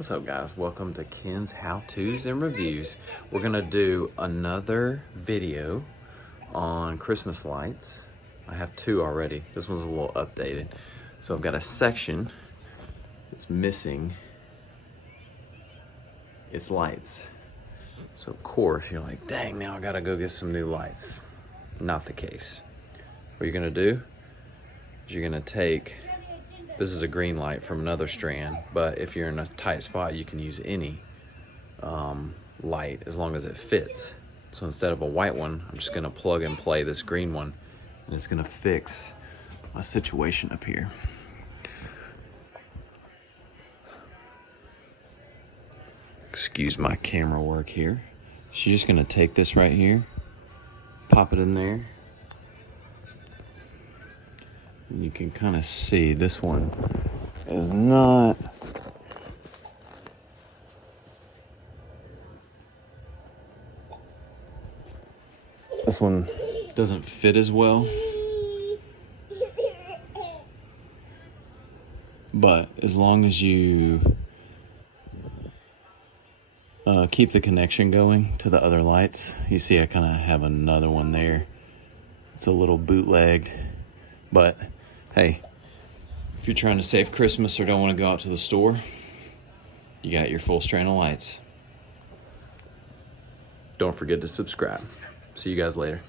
What's up, guys? Welcome to Ken's How-Tos and Reviews. We're gonna do another video on Christmas lights. I have two already. This one's a little updated. So I've got a section that's missing its lights. So of course you're like, dang, now I gotta go get some new lights. Not the case. What you're gonna do is you're gonna take, this is a green light from another strand, but if you're in a tight spot, you can use any light as long as it fits. So instead of a white one, I'm just gonna plug and play this green one, and it's gonna fix my situation up here. Excuse my camera work here. So you're just gonna take this right here, pop it in there. And you can kind of see this one is not this one doesn't fit as well, but as long as you keep the connection going to the other lights, you see I kind of have another one there. It's a little bootlegged, but hey, if you're trying to save Christmas or don't want to go out to the store, you got your full strand of lights. Don't forget to subscribe. See you guys later.